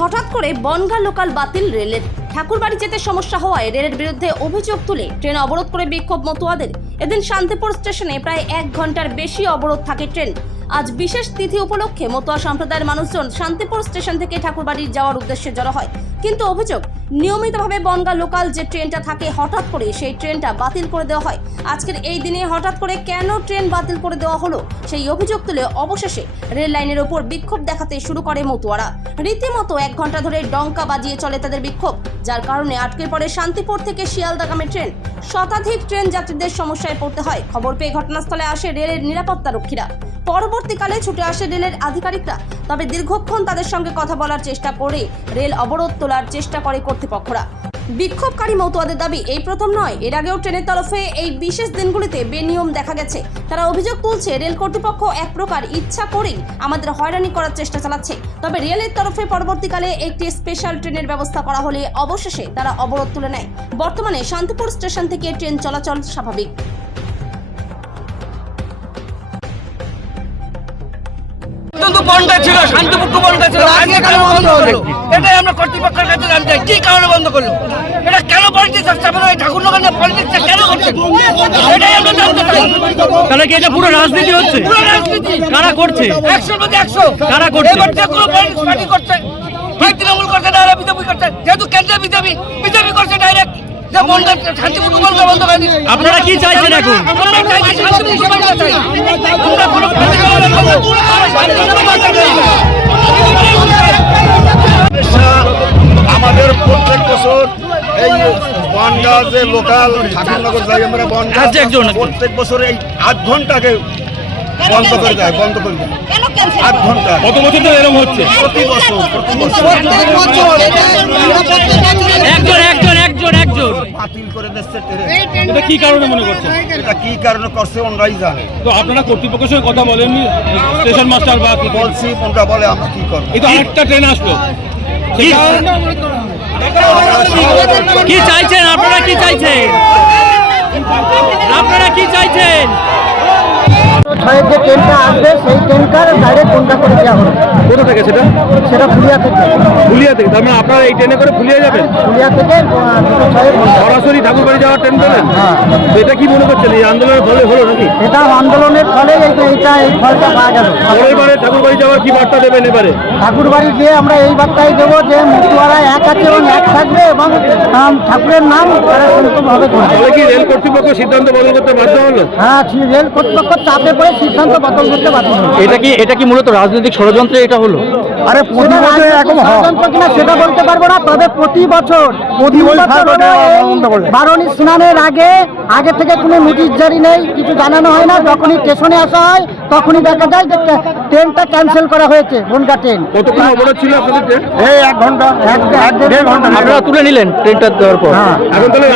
হঠাৎ করে বনগাঁ লোকাল বাতিল রেলের। ঠাকুরবাড়ি যেতে সমস্যা হওয়ায় রেলের বিরুদ্ধে অভিযোগ তুলে ট্রেন অবরোধ করে বিক্ষোভ মতুয়াদের। এদিন শান্তিপুর স্টেশনে প্রায় 1 ঘন্টার বেশি অবরোধ থাকে ট্রেন। আজ বিশেষ তিথি উপলক্ষে মতুয়া সম্প্রদায়ের মানুষজন শান্তিপুর স্টেশন থেকে ঠাকুরবাড়ি যাওয়ার উদ্দেশ্যে জড়ো হয়, কিন্তু অভিযোগ নিয়মিতভাবে বনগাঁ লোকাল যে ট্রেনটা থাকে হঠাৎ করে সেই ট্রেনটা বাতিল করে দেওয়া হয়। আজকের এই দিনে হঠাৎ করে কেন ট্রেন বাতিল করে দেওয়া হলো সেই অভিযোগ তুলে অবশেষে রেল লাইনের ওপর বিক্ষোভ দেখাতে শুরু করে মতুয়ারা। রীতিমতো 1 ঘন্টা ধরে ডঙ্কা বাজিয়ে চলে তাদের বিক্ষোভ, যার কারণে আটকে পড়ে শান্তিপুর থেকে শিয়ালদাগামী ট্রেন। শতাধিক ট্রেন যাত্রীদের সমস্যায় পড়তে হয়। খবর পেয়ে ঘটনাস্থলে আসে রেলের নিরাপত্তা রক্ষীরা। পরবর্তীকালে ছুটে আসে রেলের আধিকারিকরা, তবে দীর্ঘক্ষণ তাদের সঙ্গে কথা বলার চেষ্টা করে রেল অবরোধ তোলার চেষ্টা করে কর্তৃপক্ষরা। বিক্ষোভকারী মতুয়াদের দাবি এই প্রথম নয়, এর আগেও ট্রেনের তরফে এই বিশেষ দিনগুলিতে বেনিয়ম দেখা গেছে। তারা অভিযোগ তুলছে রেল কর্তৃপক্ষ এক প্রকার ইচ্ছা করেই আমাদের হয়রানি করার চেষ্টা চালাচ্ছে। তবে রেলের তরফে পরবর্তীকালে একটি স্পেশাল ট্রেনের ব্যবস্থা করা হলে অবশেষে তারা অবরোধ তুলে নেয়। বর্তমানে শান্তিপুর স্টেশন থেকে ট্রেন চলাচল স্বাভাবিক। বন্ধ ছিল, শান্তিপুর বন্ধ ছিল, আজকে কেন বন্ধ হলো? এটাই আমরা কর্তৃপক্ষের কাছে জানতে চাই, কি কারণে বন্ধ করলো? এটা কেন পলিটিক্স হচ্ছে? আপনারা ঠাকুর নগর পলিটিক্সটা কেন করছেন? এটাই আমরা জানতে চাই। তাহলে কি এটা পুরো রাজনীতি হচ্ছে? পুরো রাজনীতি কারা করছে? 100 মধ্যে 100 কারা করছে? এবার যে কোনো পলিটিক্স পার্টি করছে, হয় তৃণমূল করছে, না বিজেপি করছে। যেহেতু কেন্দ্রে বিজেপি করছে ডাইরেক্ট, যে বন্ধ শান্তিপুর বন্ধ করে দিচ্ছে। আপনারা কি চাইছেন এখন? আমরা চাইছি শান্তিপুর বন্ধ চাই। আমরা কোনো আমাদের প্রত্যেক বছর এই বনগাঁ যে লোকাল ঠাকুরনগর যাই আমরা বনগাঁ প্রত্যেক বছর এই 8 ঘন্টাকে বন্ধ করে দেয় 8 ঘন্টা। কত বছর ধরে এরকম হচ্ছে? প্রতি বছর একজন বাতিল করে দিচ্ছে ট্রেন। এটা কি কারণে মনে করছেন? এটা কি কারণে করছে ওনারাই জানে। তো আপনারা কর্তৃপক্ষের সঙ্গে কথা বলেননি? স্টেশন মাস্টার বা কি বলছি, ওনারা বলে আমরা কি করবো। এই তো আরেকটা ট্রেন আসলো, কি চাইছেন আপনারা? কি চাইছেন আপনারা? কি চাইছেন? ছয়ের যে ট্রেনটা আসবে সেই ট্রেনটার ডাইরেক্ট বন্ধ করে দেওয়া হবে। কোথা থেকে সেটা? সেটা ফুলিয়া থেকে। ফুলিয়া থেকে? তার মানে আপনারা এই ট্রেনে করে ফুলিয়া যাবেন? ফুলিয়া থেকে 2:06 সরাসরি ঠাকুরবাড়ি যাওয়ার ট্রেন দেবেন? হ্যাঁ। এটা কি মনে করছেন এই আন্দোলনের ফলে হলো নাকি? এটা আন্দোলনের ফলে এই ফলটা পাওয়া গেল। এবারে ঠাকুরবাড়ি যাওয়ার কি বার্তা দেবেন এবারে? ঠাকুরবাড়ি গিয়ে আমরা এই বার্তাই দেবো যে মতুয়ারা এক আছে এবং এক থাকবে এবং ঠাকুরের নাম তারা সুন্দরভাবে করবে। তাহলে কি রেল কর্তৃপক্ষ সিদ্ধান্ত বদল করতে বাধ্য হলো? হ্যাঁ, রেল কর্তৃপক্ষ চাপে পড়ে সিদ্ধান্ত বদল করতে বাধ্য হলো। এটা কি মূলত রাজনৈতিক ষড়যন্ত্রে এটা হলো? আরে প্রতি বছর এরকম ষড়যন্ত্র কিনা সেটা বলতে পারবো না, তবে প্রতি বছর বারণী স্নানের আগে থেকে কোনো নোটিশ জারি নেই, কিছু জানানো হয় না। যখনই স্টেশনে আসা হয় তখনই দেখা যায় যে ট্রেনটা ক্যান্সেল করা হয়েছে, বনগাঁ ট্রেন। কতক্ষণ অবরোধ ছিল আপনাদের ট্রেন? এই 1 ঘন্টা 1.5 ঘন্টা আপনারা তুলে নিলেন ট্রেনটা দেওয়ার পর? হ্যাঁ, এখন তাহলে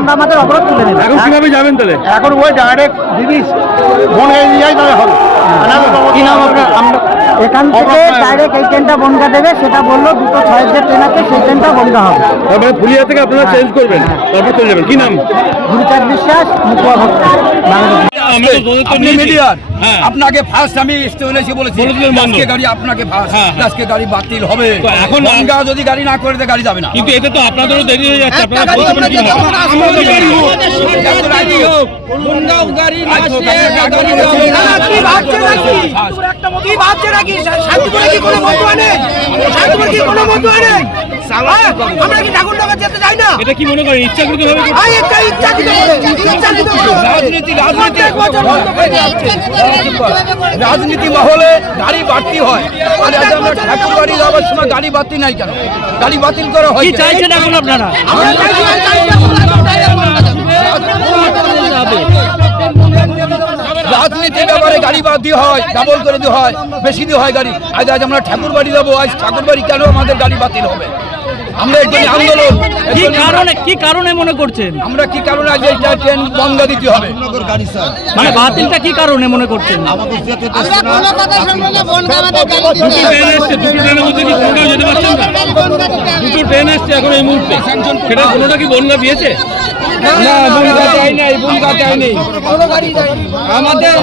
আমরা আমাদের অবরোধ তুলে নিলাম। এখন কিভাবে যাবেন তাহলে? এখন ওই ডাইরেক্ট দিদি বনগাঁ নিয়ে যাবে হবে। কি নাম আপনার? এখান থেকে ডাইরেক্ট এই ট্রেনটা বনগাঁ দেবে, সেটা বললো 2:06 যে ট্রেন আছে সেই ট্রেনটা বনগাঁ হবে। তারপরে ফুলিয়া থেকে আপনারা চেঞ্জ করবেন, তারপর চলে যাবেন। কি নাম? গুরুচাঁদ বিশ্বাস, মুকুয়া ভক্ত। আপনি মিডিয়ার, আপনাকে ফার্স্ট আমি স্টেশনে এসে বলেছি আজকে গাড়ি আপনাকে ফার্স্ট, আজকে গাড়ি বাতিল হবে। এখন বনগাঁ যদি গাড়ি না করে দেয় গাড়ি যাবে না। কিন্তু এতে তো আপনাদেরও দেরি হয়ে যাচ্ছে। আপনারা বনগাঁও গাড়ি না আসলে গাড়ি কি ভাবছে নাকি? কি ভাবছে নাকি? শান্তিপুরে কি কোনো বন্ধু আনে? শান্তিপুরে কি কোনো বন্ধু আনে? আমরা কি ঠাকুরনগর যেতে চাই না? এটা কি মনে করেন ইচ্ছাকৃত ভাবে? রাজনীতি মহলে গাড়ি বাড়তি হয়, আর আজ আমরা ঠাকুরবাড়ি যাওয়ার সময় গাড়ি বাড়তি নাই কেন? গাড়ি বাতিল করা হয়। কি চাইছেন এখন আপনারা? রাজনীতির ব্যাপারে গাড়ি বাদ দিয়ে হয়, ডাবল করে দিয়ে হয়, বেশি দিয়ে হয় গাড়ি। আজ আমরা ঠাকুরবাড়ি যাবো, আজ ঠাকুরবাড়ি কেন আমাদের গাড়ি বাতিল হবে? আমরা একজন আন্দোলন কি কারণে মনে করছেন? আমরা কি কারণে আজ এই ট্রেন বন্ধ দিতে হবে? মানে বাতিলটা কি কারণে মনে করছেন? দুটো ট্রেন আসছে এখন এই মুহূর্তে, সেটা কোনোটা কি বনগাঁ দিয়েছে? না, বনগাঁ দেয়নি। আমাদের